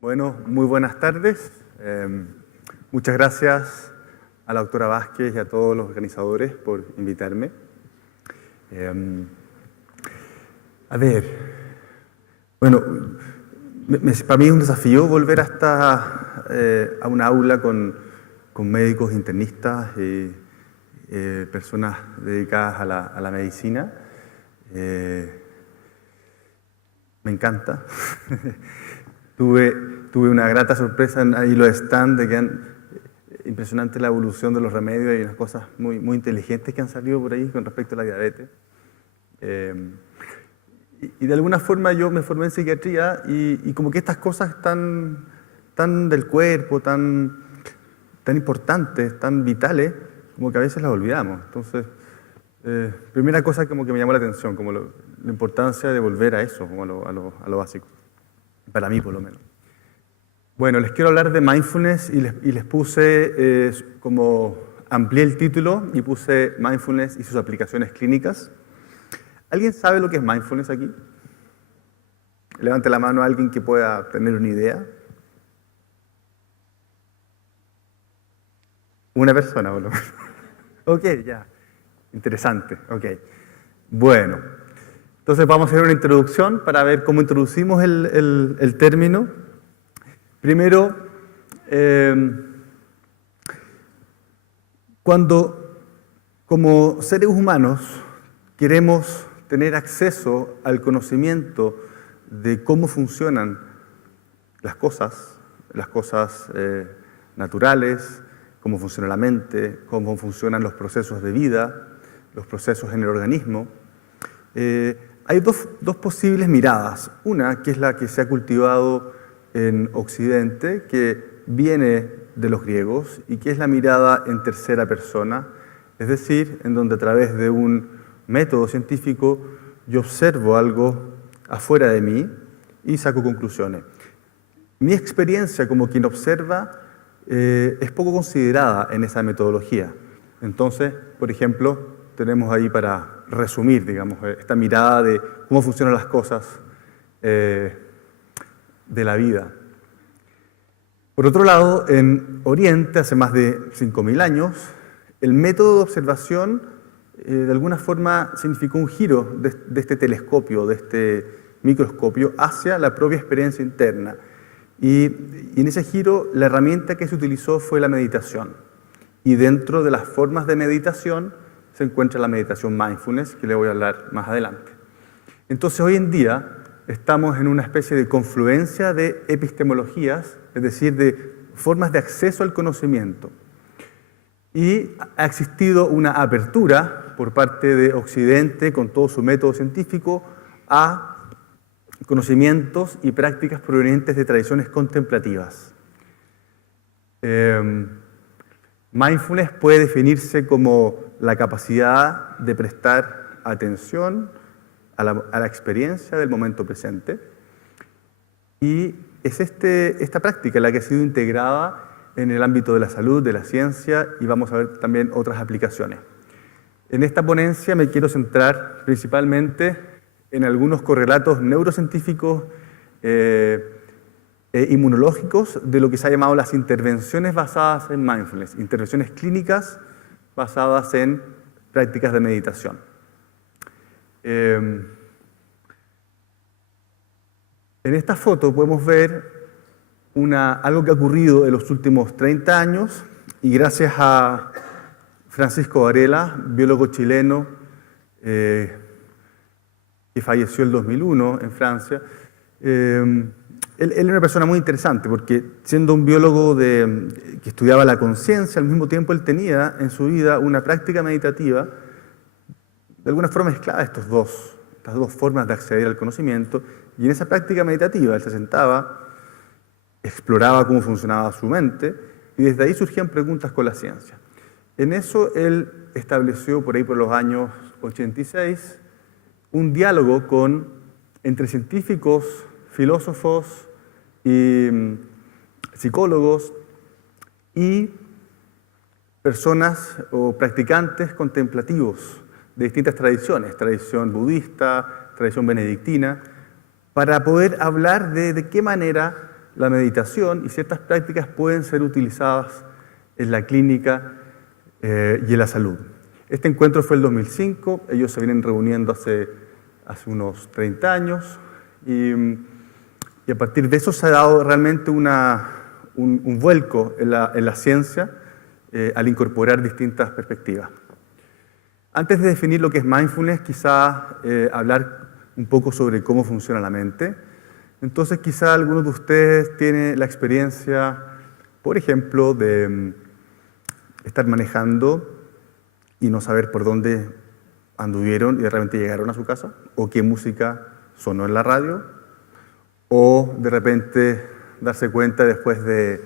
Bueno, muy buenas tardes. Muchas gracias a la doctora Vázquez y a todos los organizadores por invitarme. Bueno, para mí es un desafío volver a un aula con médicos internistas y personas dedicadas a la medicina. Me encanta. Tuve una grata sorpresa ahí los stands de que impresionante la evolución de los remedios y unas cosas muy inteligentes que han salido por ahí con respecto a la diabetes. Y de alguna forma yo me formé en psiquiatría y como que estas cosas tan del cuerpo, tan importantes, tan vitales, como que a veces las olvidamos. Entonces, primera cosa como que me llamó la atención, como la importancia de volver a eso, como a lo básico. Para mí, por lo menos. Bueno, les quiero hablar de mindfulness y les puse, como amplié el título y puse mindfulness y sus aplicaciones clínicas. ¿Alguien sabe lo que es mindfulness aquí? Levante la mano a alguien que pueda tener una idea. Una persona, por lo menos. Ok, ya. Interesante, ok. Bueno. Entonces vamos a hacer una introducción para ver cómo introducimos el término. Primero, cuando como seres humanos queremos tener acceso al conocimiento de cómo funcionan las cosas naturales, cómo funciona la mente, cómo funcionan los procesos de vida, los procesos en el organismo, hay dos posibles miradas. Una, que es la que se ha cultivado en Occidente, que viene de los griegos y que es la mirada en tercera persona, es decir, en donde a través de un método científico yo observo algo afuera de mí y saco conclusiones. Mi experiencia como quien observa es poco considerada en esa metodología. Entonces, por ejemplo, tenemos ahí para resumir, digamos, esta mirada de cómo funcionan las cosas de la vida. Por otro lado, en Oriente, hace más de 5.000 años, el método de observación de alguna forma significó un giro de este telescopio, de este microscopio, hacia la propia experiencia interna. Y en ese giro, la herramienta que se utilizó fue la meditación. Y dentro de las formas de meditación se encuentra la meditación mindfulness, que le voy a hablar más adelante. Entonces, hoy en día estamos en una especie de confluencia de epistemologías, es decir, de formas de acceso al conocimiento. Y ha existido una apertura por parte de Occidente, con todo su método científico, a conocimientos y prácticas provenientes de tradiciones contemplativas. Mindfulness puede definirse como la capacidad de prestar atención a la experiencia del momento presente. Y es esta práctica la que ha sido integrada en el ámbito de la salud, de la ciencia, y vamos a ver también otras aplicaciones. En esta ponencia me quiero centrar principalmente en algunos correlatos neurocientíficos e inmunológicos de lo que se ha llamado las intervenciones basadas en mindfulness, intervenciones clínicas basadas en prácticas de meditación. En esta foto podemos ver algo que ha ocurrido en los últimos 30 años y gracias a Francisco Varela, biólogo chileno que falleció en 2001 en Francia. Él era una persona muy interesante porque siendo un biólogo que estudiaba la conciencia, al mismo tiempo él tenía en su vida una práctica meditativa de alguna forma mezclaba estas dos formas de acceder al conocimiento, y en esa práctica meditativa él se sentaba, exploraba cómo funcionaba su mente y desde ahí surgían preguntas con la ciencia. En eso él estableció por ahí por los años 86 un diálogo entre científicos, filósofos y psicólogos y personas o practicantes contemplativos de distintas tradiciones, tradición budista, tradición benedictina, para poder hablar de qué manera la meditación y ciertas prácticas pueden ser utilizadas en la clínica y en la salud. Este encuentro fue el 2005, ellos se vienen reuniendo hace unos 30 años y a partir de eso se ha dado realmente un vuelco en la ciencia al incorporar distintas perspectivas. Antes de definir lo que es mindfulness, quizá hablar un poco sobre cómo funciona la mente. Entonces, quizá algunos de ustedes tienen la experiencia, por ejemplo, de estar manejando y no saber por dónde anduvieron y de repente llegaron a su casa, o qué música sonó en la radio, o de repente darse cuenta después de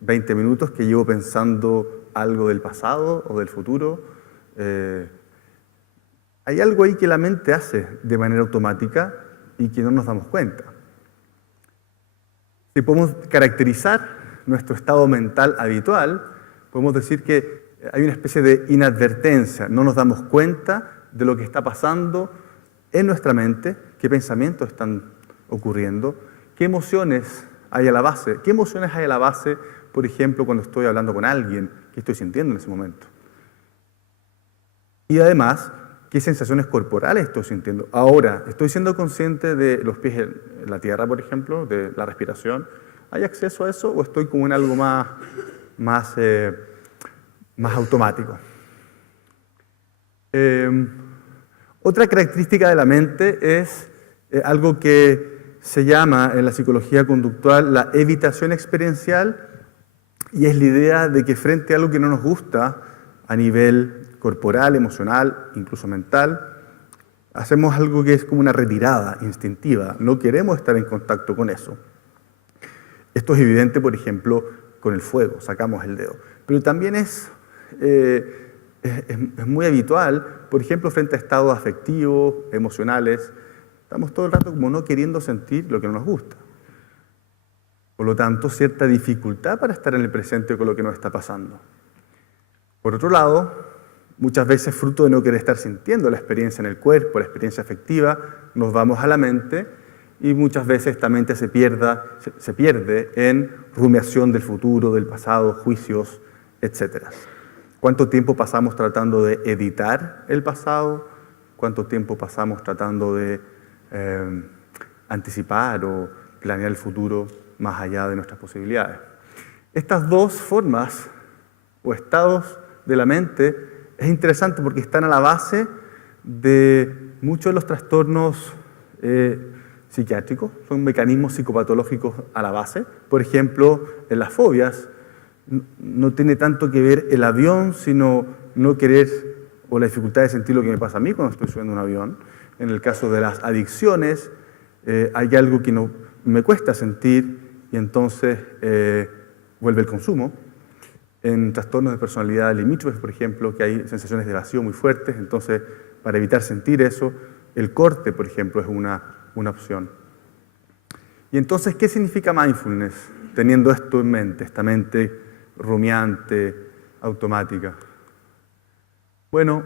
20 minutos que llevo pensando algo del pasado o del futuro. Hay algo ahí que la mente hace de manera automática y que no nos damos cuenta. Si podemos caracterizar nuestro estado mental habitual, podemos decir que hay una especie de inadvertencia, no nos damos cuenta de lo que está pasando en nuestra mente, qué pensamientos están ocurriendo, qué emociones hay a la base, por ejemplo, cuando estoy hablando con alguien, qué estoy sintiendo en ese momento. Y además, qué sensaciones corporales estoy sintiendo. Ahora, ¿estoy siendo consciente de los pies en la tierra, por ejemplo, de la respiración? ¿Hay acceso a eso o estoy como en algo más automático? Otra característica de la mente es algo que se llama en la psicología conductual la evitación experiencial, y es la idea de que frente a algo que no nos gusta a nivel corporal, emocional, incluso mental, hacemos algo que es como una retirada instintiva. No queremos estar en contacto con eso. Esto es evidente, por ejemplo, con el fuego, sacamos el dedo. Pero también es muy habitual, por ejemplo, frente a estados afectivos, emocionales. Estamos todo el rato como no queriendo sentir lo que no nos gusta. Por lo tanto, cierta dificultad para estar en el presente con lo que nos está pasando. Por otro lado, muchas veces fruto de no querer estar sintiendo la experiencia en el cuerpo, la experiencia afectiva, nos vamos a la mente y muchas veces esta mente se pierde en rumiación del futuro, del pasado, juicios, etc. ¿Cuánto tiempo pasamos tratando de editar el pasado? ¿Cuánto tiempo pasamos tratando de anticipar o planear el futuro más allá de nuestras posibilidades? Estas dos formas o estados de la mente es interesante porque están a la base de muchos de los trastornos psiquiátricos, son mecanismos psicopatológicos a la base. Por ejemplo, en las fobias no tiene tanto que ver el avión, sino no querer o la dificultad de sentir lo que me pasa a mí cuando estoy subiendo un avión. En el caso de las adicciones, hay algo que no me cuesta sentir y entonces vuelve el consumo. En trastornos de personalidad limítrofes, por ejemplo, que hay sensaciones de vacío muy fuertes, entonces para evitar sentir eso, el corte, por ejemplo, es una opción. Y entonces, ¿qué significa mindfulness? Teniendo esto en mente, esta mente rumiante, automática. Bueno,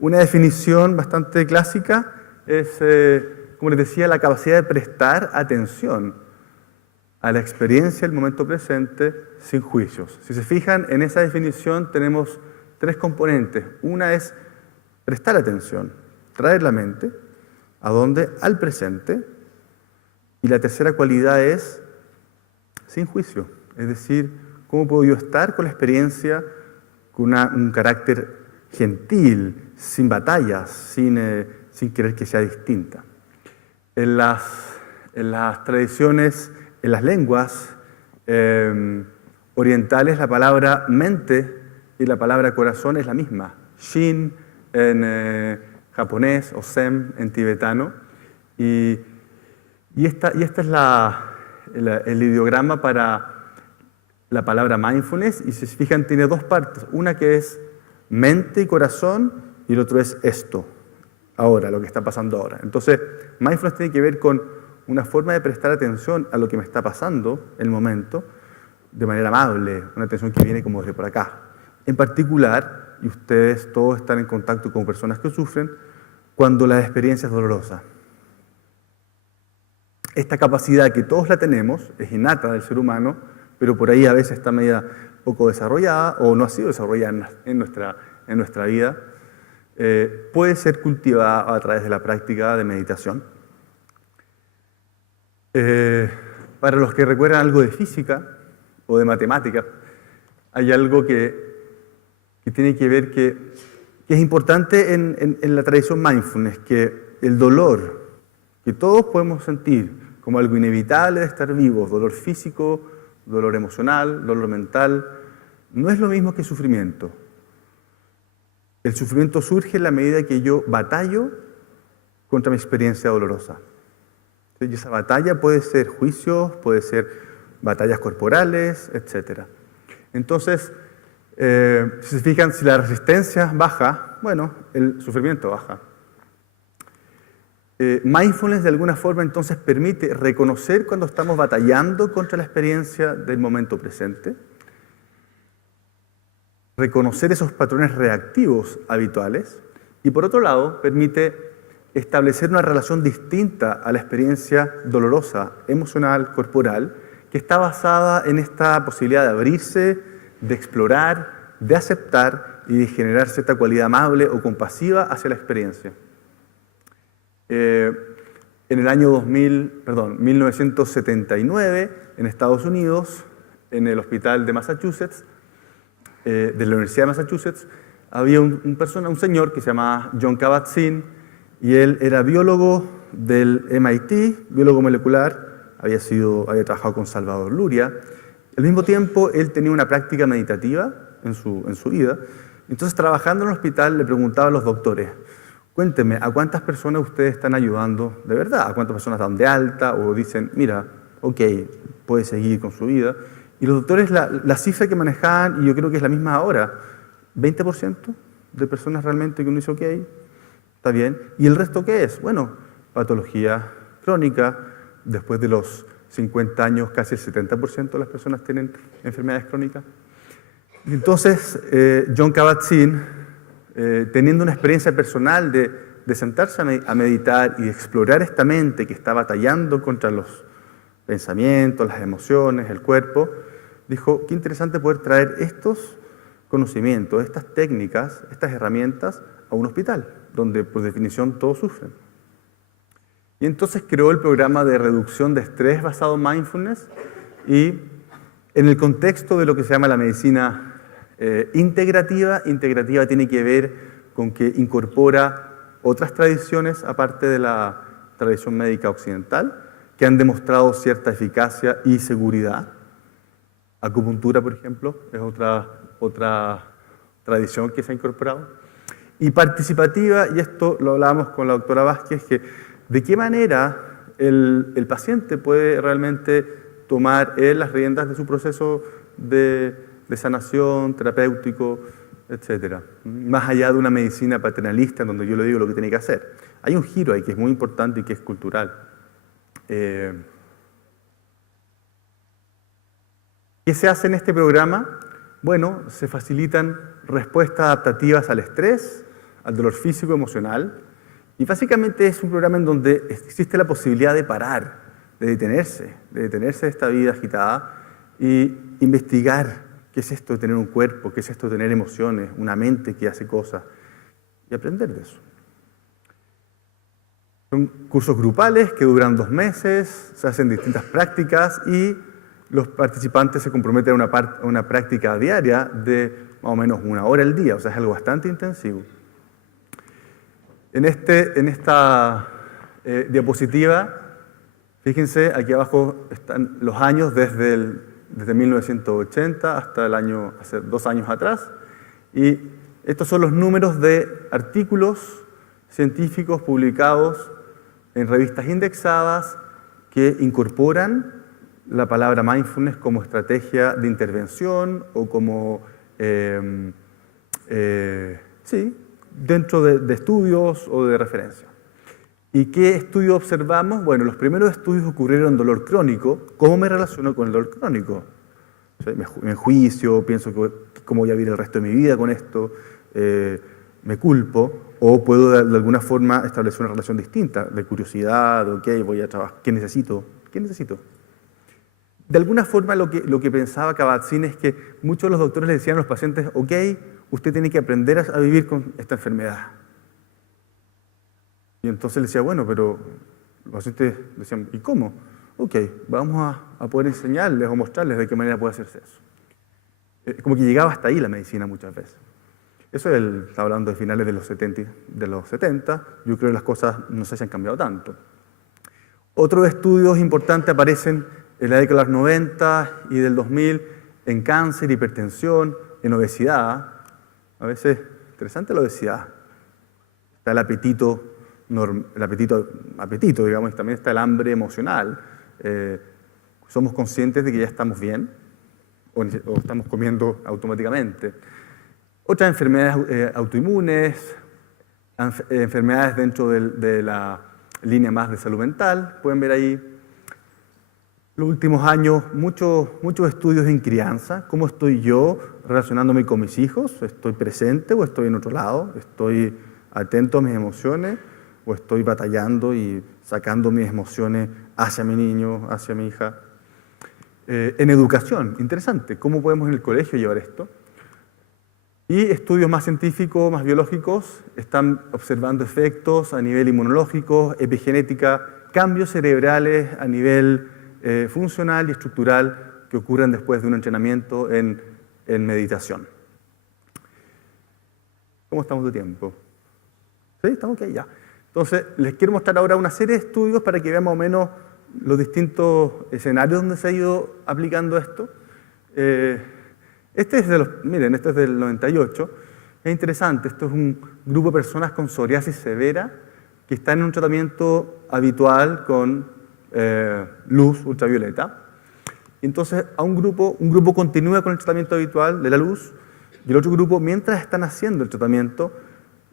una definición bastante clásica es, como les decía, la capacidad de prestar atención a la experiencia del momento presente sin juicios. Si se fijan, en esa definición tenemos tres componentes. Una es prestar atención, traer la mente, ¿a dónde? Al presente. Y la tercera cualidad es sin juicio. Es decir, ¿cómo puedo yo estar con la experiencia con un carácter gentil, sin batallas, sin querer que sea distinta? En las tradiciones, en las lenguas orientales, la palabra mente y la palabra corazón es la misma. Shin en japonés o Sem en tibetano. Y esta es el ideograma para la palabra mindfulness. Y si se fijan, tiene dos partes. Una que es mente y corazón y el otro es esto. Ahora, lo que está pasando ahora. Entonces, mindfulness tiene que ver con una forma de prestar atención a lo que me está pasando en el momento, de manera amable, una atención que viene como desde por acá. En particular, y ustedes todos están en contacto con personas que sufren, cuando la experiencia es dolorosa. esta capacidad que todos la tenemos, es innata del ser humano, pero por ahí a veces está media poco desarrollada o no ha sido desarrollada en nuestra vida, puede ser cultivada a través de la práctica de meditación. Para los que recuerdan algo de física o de matemática, hay algo que tiene que ver que es importante en la tradición mindfulness, que el dolor que todos podemos sentir como algo inevitable de estar vivos, dolor físico, dolor emocional, dolor mental, no es lo mismo que sufrimiento. El sufrimiento surge en la medida que yo batallo contra mi experiencia dolorosa. Y esa batalla puede ser juicios, puede ser batallas corporales, etc. Entonces, si se fijan, si la resistencia baja, bueno, el sufrimiento baja. Mindfulness de alguna forma entonces permite reconocer cuando estamos batallando contra la experiencia del momento presente, reconocer esos patrones reactivos habituales y por otro lado permite establecer una relación distinta a la experiencia dolorosa, emocional, corporal, que está basada en esta posibilidad de abrirse, de explorar, de aceptar y de generar cierta cualidad amable o compasiva hacia la experiencia. En el año 1979, en Estados Unidos, en el hospital de Massachusetts, de la Universidad de Massachusetts, había un señor que se llamaba Jon Kabat-Zinn, y él era biólogo del MIT, biólogo molecular, había trabajado con Salvador Luria. Al mismo tiempo, él tenía una práctica meditativa en su vida. Entonces, trabajando en el hospital, le preguntaba a los doctores, cuéntenme, ¿a cuántas personas ustedes están ayudando de verdad? ¿A cuántas personas dan de alta? O dicen, mira, ok, puede seguir con su vida. Y los doctores, la cifra que manejaban, y yo creo que es la misma ahora, 20% de personas realmente que uno dice, ok, está bien. ¿Y el resto qué es? Bueno, patología crónica. Después de los 50 años, casi el 70% de las personas tienen enfermedades crónicas. Entonces, Jon Kabat-Zinn, teniendo una experiencia personal de sentarse a meditar y de explorar esta mente que está batallando contra los pensamientos, las emociones, el cuerpo, dijo, qué interesante poder traer estos conocimientos, estas técnicas, estas herramientas a un hospital, donde por definición todos sufren. Y entonces creó el programa de reducción de estrés basado en mindfulness y en el contexto de lo que se llama la medicina integrativa tiene que ver con que incorpora otras tradiciones aparte de la tradición médica occidental que han demostrado cierta eficacia y seguridad. Acupuntura, por ejemplo, es otra tradición que se ha incorporado. Y participativa, y esto lo hablábamos con la doctora Vázquez, que de qué manera el paciente puede realmente tomar las riendas de su proceso de sanación, terapéutico, etc. Más allá de una medicina paternalista en donde yo le digo lo que tiene que hacer. Hay un giro ahí que es muy importante y que es cultural. ¿Qué se hace en este programa? Bueno, se facilitan respuestas adaptativas al estrés, al dolor físico, emocional, y básicamente es un programa en donde existe la posibilidad de parar, de detenerse de esta vida agitada y investigar qué es esto de tener un cuerpo, qué es esto de tener emociones, una mente que hace cosas, y aprender de eso. Son cursos grupales que duran 2 meses, se hacen distintas prácticas y los participantes se comprometen a una práctica diaria de más o menos 1 hora al día, o sea, es algo bastante intensivo. En esta diapositiva, fíjense, aquí abajo están los años desde 1980 hasta hace 2 años atrás, y estos son los números de artículos científicos publicados en revistas indexadas que incorporan la palabra mindfulness como estrategia de intervención o como, dentro de estudios o de referencia. ¿Y qué estudio observamos? Bueno, los primeros estudios ocurrieron en dolor crónico. ¿Cómo me relaciono con el dolor crónico? O sea, me enjuicio, pienso cómo voy a vivir el resto de mi vida con esto, me culpo, o puedo de alguna forma establecer una relación distinta, de curiosidad, ok, voy a trabajar, ¿qué necesito? ¿Qué necesito? De alguna forma lo que pensaba Kabat-Zinn es que muchos de los doctores le decían a los pacientes, ok, usted tiene que aprender a vivir con esta enfermedad. Y entonces le decía, bueno, pero los pacientes decían, ¿y cómo? Ok, vamos a poder enseñarles o mostrarles de qué manera puede hacerse eso. Como que llegaba hasta ahí la medicina muchas veces. Eso está hablando de finales de los 70. Yo creo que las cosas no sé si han cambiado tanto. Otros estudios importantes aparecen en la década de los 90 y del 2000 en cáncer, hipertensión, en obesidad. A veces, interesante la obesidad. Está el apetito, digamos, y también está el hambre emocional. Somos conscientes de que ya estamos bien o estamos comiendo automáticamente. Otras enfermedades autoinmunes, enfermedades dentro de la línea más de salud mental, pueden ver ahí. Los últimos años, muchos estudios en crianza. ¿Cómo estoy yo relacionándome con mis hijos? ¿Estoy presente o estoy en otro lado? ¿Estoy atento a mis emociones o estoy batallando y sacando mis emociones hacia mi niño, hacia mi hija? En educación, interesante. ¿Cómo podemos en el colegio llevar esto? Y estudios más científicos, más biológicos, están observando efectos a nivel inmunológico, epigenética, cambios cerebrales a nivel funcional y estructural que ocurren después de un entrenamiento en meditación. ¿Cómo estamos de tiempo? ¿Sí? ¿Estamos ok? Ya. Entonces, les quiero mostrar ahora una serie de estudios para que vean más o menos los distintos escenarios donde se ha ido aplicando esto. Este es del 98. Es interesante, esto es un grupo de personas con psoriasis severa que están en un tratamiento habitual con luz ultravioleta. Entonces, un grupo continúa con el tratamiento habitual de la luz y el otro grupo, mientras están haciendo el tratamiento,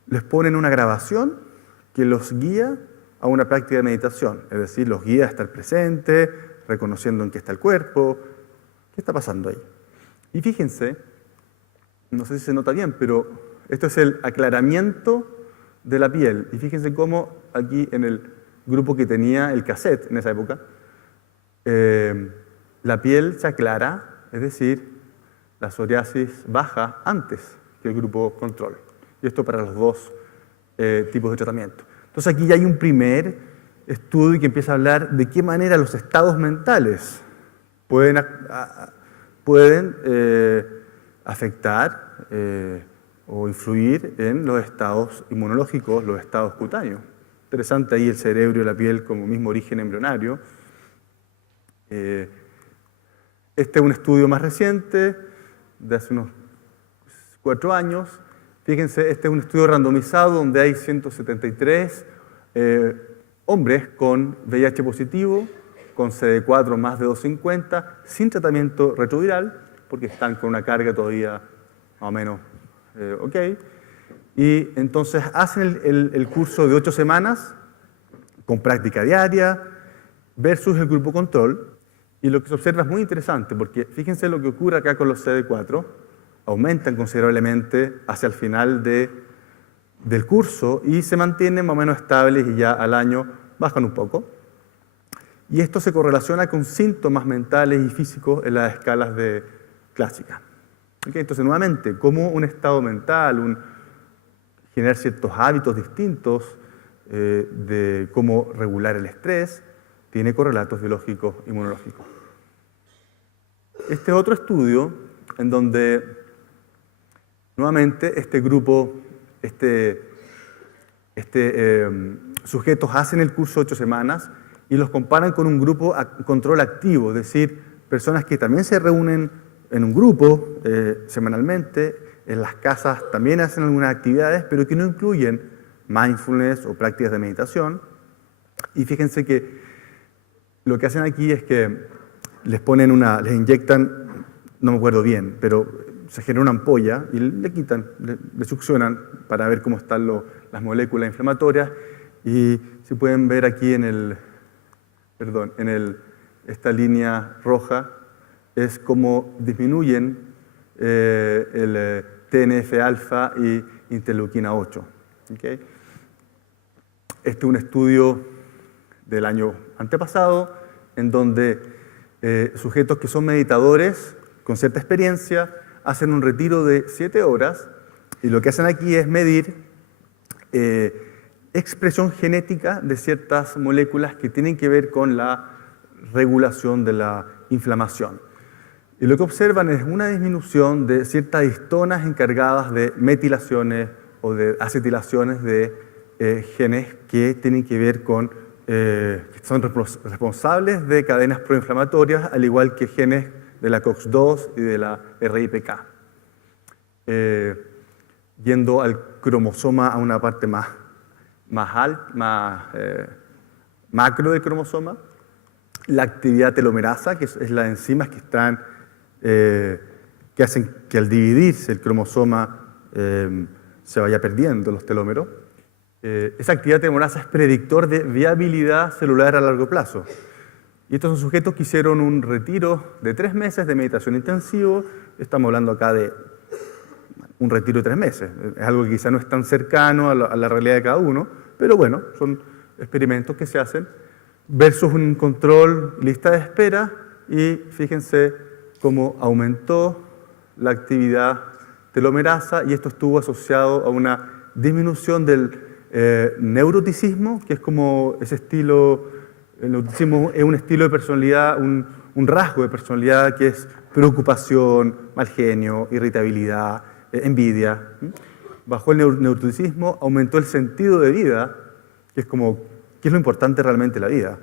les ponen una grabación que los guía a una práctica de meditación. Es decir, los guía a estar presente, reconociendo en qué está el cuerpo, qué está pasando ahí. Y fíjense, no sé si se nota bien, pero esto es el aclaramiento de la piel. Y fíjense cómo aquí en el grupo que tenía el cassette en esa época, la piel se aclara, es decir, la psoriasis baja antes que el grupo control. Y esto para los dos tipos de tratamiento. Entonces aquí ya hay un primer estudio que empieza a hablar de qué manera los estados mentales pueden afectar o influir en los estados inmunológicos, los estados cutáneos. Interesante ahí el cerebro y la piel como mismo origen embrionario. Este es un estudio más reciente, de hace unos 4 años. Fíjense, este es un estudio randomizado donde hay 173 hombres con VIH positivo, con CD4 más de 250, sin tratamiento retroviral, porque están con una carga todavía más o menos ok. Y entonces hacen el curso de 8 semanas con práctica diaria versus el grupo control. Y lo que se observa es muy interesante, porque fíjense lo que ocurre acá con los CD4, aumentan considerablemente hacia el final del curso y se mantienen más o menos estables y ya al año bajan un poco. Y esto se correlaciona con síntomas mentales y físicos en las escalas clásicas. ¿Okay? Entonces, nuevamente, como un estado mental, generar ciertos hábitos distintos de cómo regular el estrés, tiene correlatos biológicos inmunológicos. Este es otro estudio en donde, nuevamente, este grupo, sujetos hacen el curso 8 semanas y los comparan con un grupo control activo, es decir, personas que también se reúnen en un grupo semanalmente, en las casas también hacen algunas actividades, pero que no incluyen mindfulness o prácticas de meditación. Y fíjense que lo que hacen aquí es que les inyectan, no me acuerdo bien, pero se genera una ampolla y le succionan para ver cómo están las moléculas inflamatorias. Y si pueden ver aquí esta línea roja, es como disminuyen el TNF-alfa y interleuquina 8. ¿Okay? Este es un estudio del año antepasado en donde sujetos que son meditadores con cierta experiencia hacen un retiro de 7 horas y lo que hacen aquí es medir expresión genética de ciertas moléculas que tienen que ver con la regulación de la inflamación. Y lo que observan es una disminución de ciertas histonas encargadas de metilaciones o de acetilaciones de genes que tienen que ver con, que son responsables de cadenas proinflamatorias, al igual que genes de la COX-2 y de la RIPK. Yendo al cromosoma a una parte más macro del cromosoma, la actividad telomerasa, que es las enzimas que están, que hacen que al dividirse el cromosoma se vaya perdiendo los telómeros. Esa actividad telomerasa es predictor de viabilidad celular a largo plazo. Y estos son sujetos que hicieron un retiro de 3 meses de meditación intensivo. Estamos hablando acá de un retiro de 3 meses. Es algo que quizá no es tan cercano a la realidad de cada uno, pero bueno, son experimentos que se hacen versus un control lista de espera y fíjense cómo aumentó la actividad telomerasa y esto estuvo asociado a una disminución del neuroticismo, que es como ese estilo, el neuroticismo es un estilo de personalidad, un rasgo de personalidad que es preocupación, mal genio, irritabilidad, envidia. Bajó el neuroticismo, aumentó el sentido de vida, que es como, ¿qué es lo importante realmente en la vida?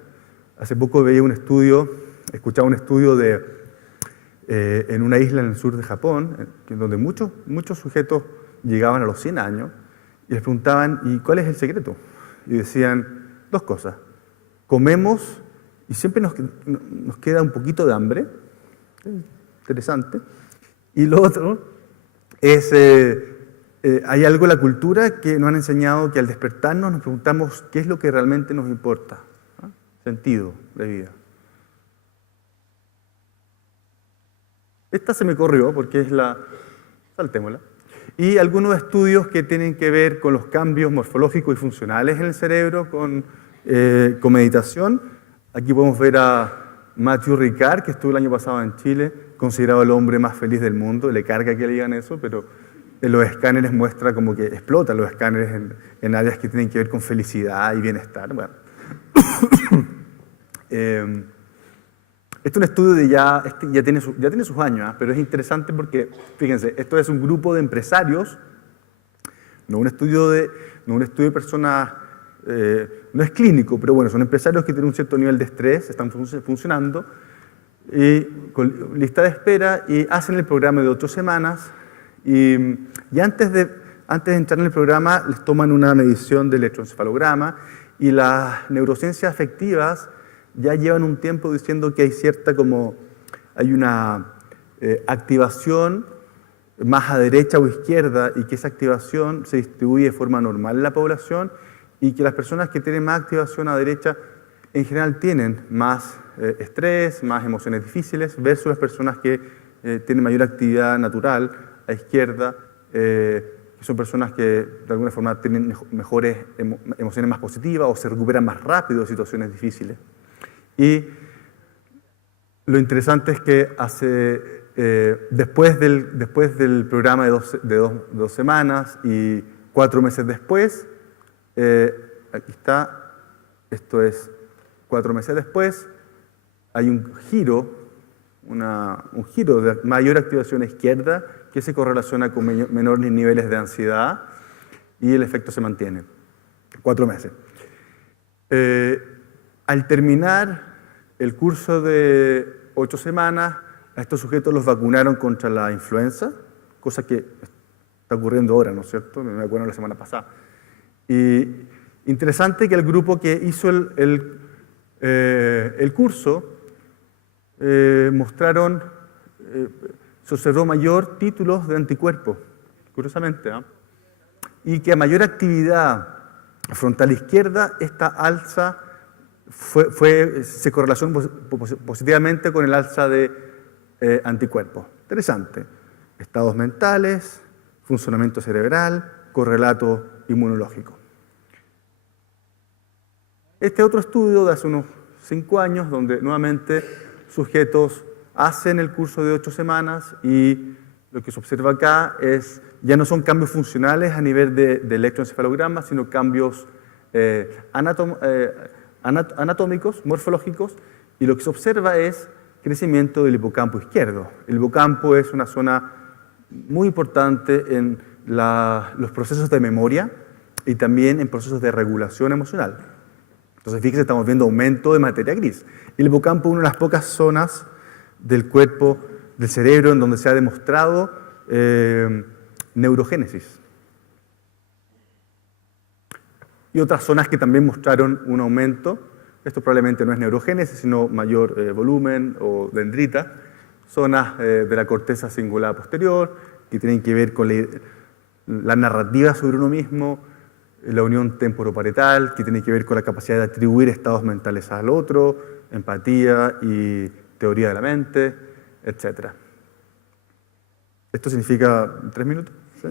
Hace poco veía un estudio, escuchaba un estudio en una isla en el sur de Japón, donde muchos sujetos llegaban a los 100 años y les preguntaban, ¿y cuál es el secreto? Y decían 2 cosas. Comemos y siempre nos queda un poquito de hambre, interesante, y lo otro es, hay algo en la cultura que nos han enseñado que al despertarnos nos preguntamos qué es lo que realmente nos importa, ¿no? Sentido de vida. Esta se me corrió porque es saltémosla. Y algunos estudios que tienen que ver con los cambios morfológicos y funcionales en el cerebro con meditación. Aquí podemos ver a Matthew Ricard, que estuvo el año pasado en Chile, considerado el hombre más feliz del mundo. Le carga que le digan eso, pero en los escáneres muestra como que explotan los escáneres en áreas que tienen que ver con felicidad y bienestar. Bueno. Este es un estudio de ya tiene sus años, pero es interesante porque, fíjense, esto es un grupo de empresarios, no un estudio de personas, no es clínico, pero bueno, son empresarios que tienen un cierto nivel de estrés, están funcionando, y con lista de espera, y hacen el programa de 8 semanas, y antes de entrar en el programa les toman una medición de electroencefalograma, y las neurociencias afectivas ya llevan un tiempo diciendo que hay una activación más a derecha o izquierda y que esa activación se distribuye de forma normal en la población y que las personas que tienen más activación a derecha en general tienen más estrés, más emociones difíciles versus las personas que tienen mayor actividad natural a izquierda, que son personas que de alguna forma tienen mejores emociones más positivas o se recuperan más rápido de situaciones difíciles. Y lo interesante es que después del programa de dos semanas y 4 meses después, aquí está, esto es 4 meses después, hay un giro de mayor activación a izquierda que se correlaciona con menores niveles de ansiedad y el efecto se mantiene. 4 meses. Al terminar el curso de 8 semanas, a estos sujetos los vacunaron contra la influenza, cosa que está ocurriendo ahora, ¿no es cierto? Me acuerdo la semana pasada. Y interesante que el grupo que hizo el curso mostraron, se observó mayor títulos de anticuerpos, curiosamente, ¿eh? Y que a mayor actividad frontal izquierda, esta alza se correlacionó positivamente con el alza de anticuerpos. Interesante. Estados mentales, funcionamiento cerebral, correlato inmunológico. Este otro estudio de hace unos 5 años, donde nuevamente sujetos hacen el curso de 8 semanas y lo que se observa acá es, ya no son cambios funcionales a nivel de electroencefalograma, sino cambios anatómicos, morfológicos, y lo que se observa es crecimiento del hipocampo izquierdo. El hipocampo es una zona muy importante en los procesos de memoria y también en procesos de regulación emocional. Entonces, fíjense, estamos viendo aumento de materia gris. El hipocampo es una de las pocas zonas del cuerpo, del cerebro, en donde se ha demostrado neurogénesis. Y otras zonas que también mostraron un aumento. Esto probablemente no es neurogénesis, sino mayor volumen o dendrita. Zonas de la corteza cingulada posterior, que tienen que ver con la narrativa sobre uno mismo, la unión temporoparietal, que tiene que ver con la capacidad de atribuir estados mentales al otro, empatía y teoría de la mente, etc. ¿Esto significa 3 minutos? ¿Sí?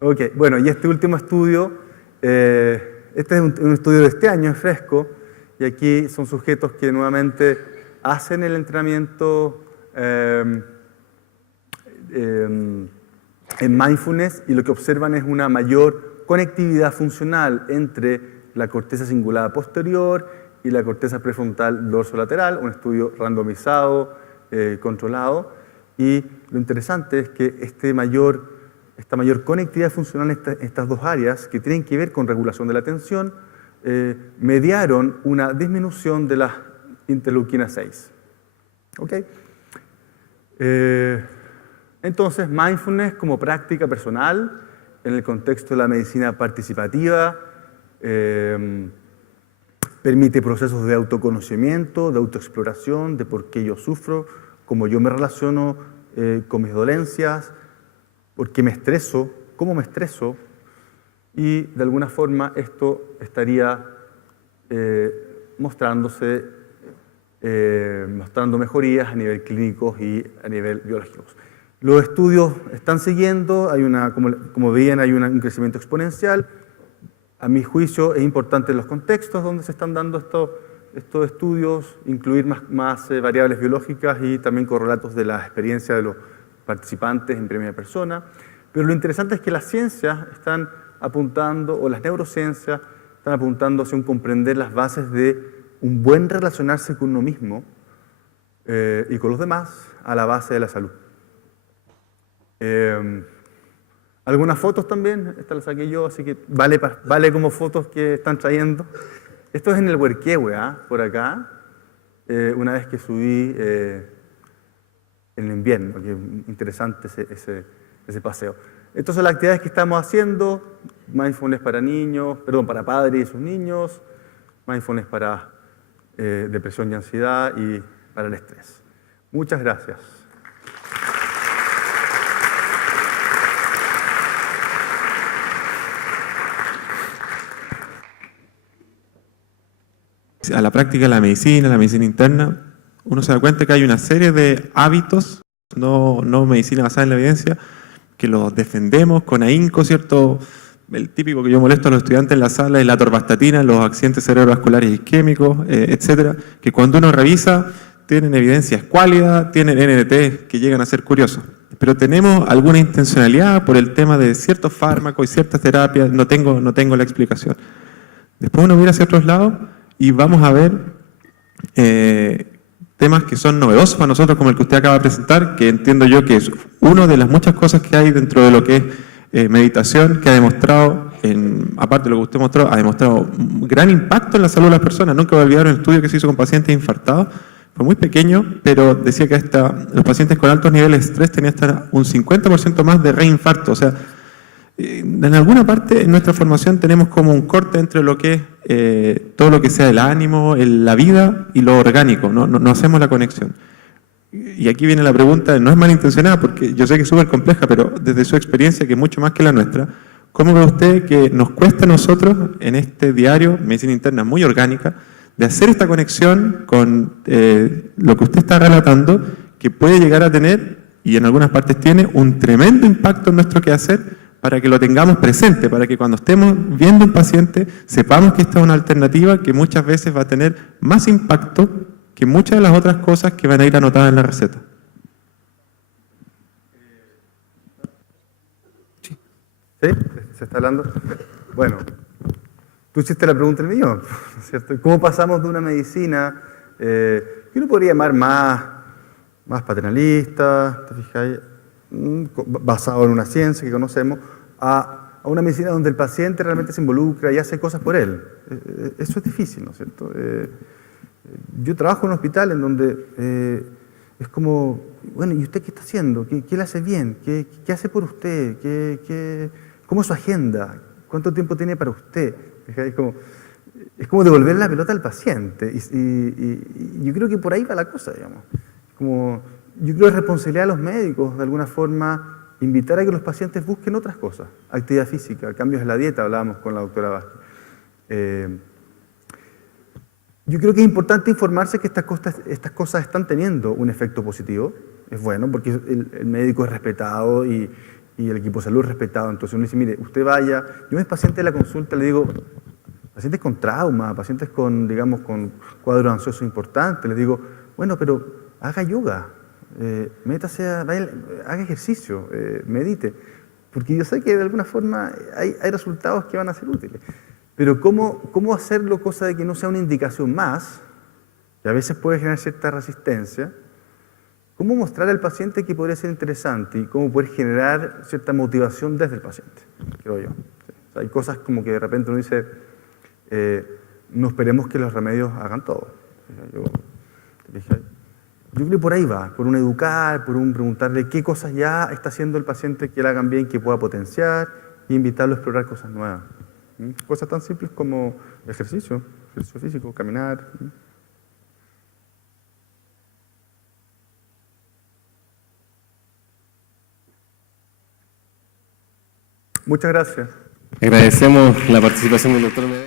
Ok, bueno, y este último estudio, este es un estudio de este año, es fresco, y aquí son sujetos que nuevamente hacen el entrenamiento en mindfulness y lo que observan es una mayor conectividad funcional entre la corteza cingulada posterior y la corteza prefrontal dorsolateral, un estudio randomizado, controlado, y lo interesante es que esta mayor conectividad funcional en estas dos áreas, que tienen que ver con regulación de la atención, mediaron una disminución de la interleuquina 6. ¿Ok? Entonces, mindfulness como práctica personal en el contexto de la medicina participativa permite procesos de autoconocimiento, de autoexploración, de por qué yo sufro, cómo yo me relaciono con mis dolencias, por qué me estreso, cómo me estreso, y de alguna forma esto estaría mostrando mejorías a nivel clínico y a nivel biológico. Los estudios están siguiendo, como veían, hay un crecimiento exponencial. A mi juicio es importante en los contextos donde se están dando estos estudios, incluir más variables biológicas y también correlatos de la experiencia de los participantes en primera persona. Pero lo interesante es que las ciencias están apuntando, o las neurociencias están apuntando hacia un comprender las bases de un buen relacionarse con uno mismo y con los demás a la base de la salud. Algunas fotos también, estas las saqué yo, así que vale como fotos que están trayendo. Esto es en el Huerquehue, por acá, una vez que subí en el invierno, que interesante ese paseo. Estas son las actividades que estamos haciendo, mindfulness para niños, para padres y sus niños, mindfulness para depresión y ansiedad y para el estrés. Muchas gracias. A la práctica de la medicina interna, uno se da cuenta que hay una serie de hábitos, no medicina basada en la evidencia, que los defendemos con ahínco, ¿cierto? El típico que yo molesto a los estudiantes en la sala es la atorvastatina, los accidentes cerebrovasculares isquémicos, etcétera, que cuando uno revisa tienen evidencia escuálida, tienen NNT que llegan a ser curiosos. Pero tenemos alguna intencionalidad por el tema de ciertos fármacos y ciertas terapias, no tengo la explicación. Después uno mira hacia otros lados y vamos a ver temas que son novedosos para nosotros, como el que usted acaba de presentar, que entiendo yo que es una de las muchas cosas que hay dentro de lo que es meditación, que ha demostrado, aparte de lo que usted mostró, ha demostrado un gran impacto en la salud de las personas. Nunca voy a olvidar un estudio que se hizo con pacientes infartados, fue muy pequeño, pero decía que los pacientes con altos niveles de estrés tenían hasta un 50% más de reinfarto. O sea, en alguna parte en nuestra formación tenemos como un corte entre lo que es todo lo que sea el ánimo, la vida y lo orgánico, no hacemos la conexión. Y aquí viene la pregunta, no es malintencionada porque yo sé que es súper compleja, pero desde su experiencia, que es mucho más que la nuestra, ¿cómo ve usted que nos cuesta a nosotros en este diario, medicina interna muy orgánica, de hacer esta conexión con lo que usted está relatando, que puede llegar a tener, y en algunas partes tiene, un tremendo impacto en nuestro quehacer, para que lo tengamos presente, para que cuando estemos viendo un paciente sepamos que esta es una alternativa que muchas veces va a tener más impacto que muchas de las otras cosas que van a ir anotadas en la receta. ¿Sí? ¿Se está hablando? Bueno, tú hiciste la pregunta del millón, ¿cierto? ¿Cómo pasamos de una medicina que uno podría llamar más paternalista, ¿te fijáis? Basado en una ciencia que conocemos, a una medicina donde el paciente realmente se involucra y hace cosas por él? Eso es difícil, ¿no es cierto? Yo trabajo en un hospital en donde es como, bueno, ¿y usted qué está haciendo? ¿Qué le hace bien? ¿Qué hace por usted? ¿Cómo es su agenda? ¿Cuánto tiempo tiene para usted? Es como devolver la pelota al paciente. Y yo creo que por ahí va la cosa, digamos. Yo creo que es responsabilidad de los médicos, de alguna forma, invitar a que los pacientes busquen otras cosas. Actividad física, cambios en la dieta, hablábamos con la doctora Vázquez. Yo creo que es importante informarse que estas cosas están teniendo un efecto positivo. Es bueno, porque el médico es respetado y el equipo de salud es respetado. Entonces uno dice, mire, usted vaya, yo a mis pacientes de la consulta le digo, pacientes con trauma, pacientes con, digamos, con cuadros ansiosos importantes, les digo, bueno, pero haga yoga, métase, haga ejercicio, medite, porque yo sé que de alguna forma hay resultados que van a ser útiles. Pero ¿cómo hacerlo cosa de que no sea una indicación más, que a veces puede generar cierta resistencia? ¿Cómo mostrar al paciente que podría ser interesante y cómo poder generar cierta motivación desde el paciente? Creo yo. Sí. O sea, hay cosas como que de repente uno dice, no esperemos que los remedios hagan todo. Yo creo que por ahí va, por un educar, por un preguntarle qué cosas ya está haciendo el paciente que le hagan bien, que pueda potenciar, e invitarlo a explorar cosas nuevas. Cosas tan simples como ejercicio físico, caminar. Muchas gracias. Agradecemos la participación del doctor Medeiros.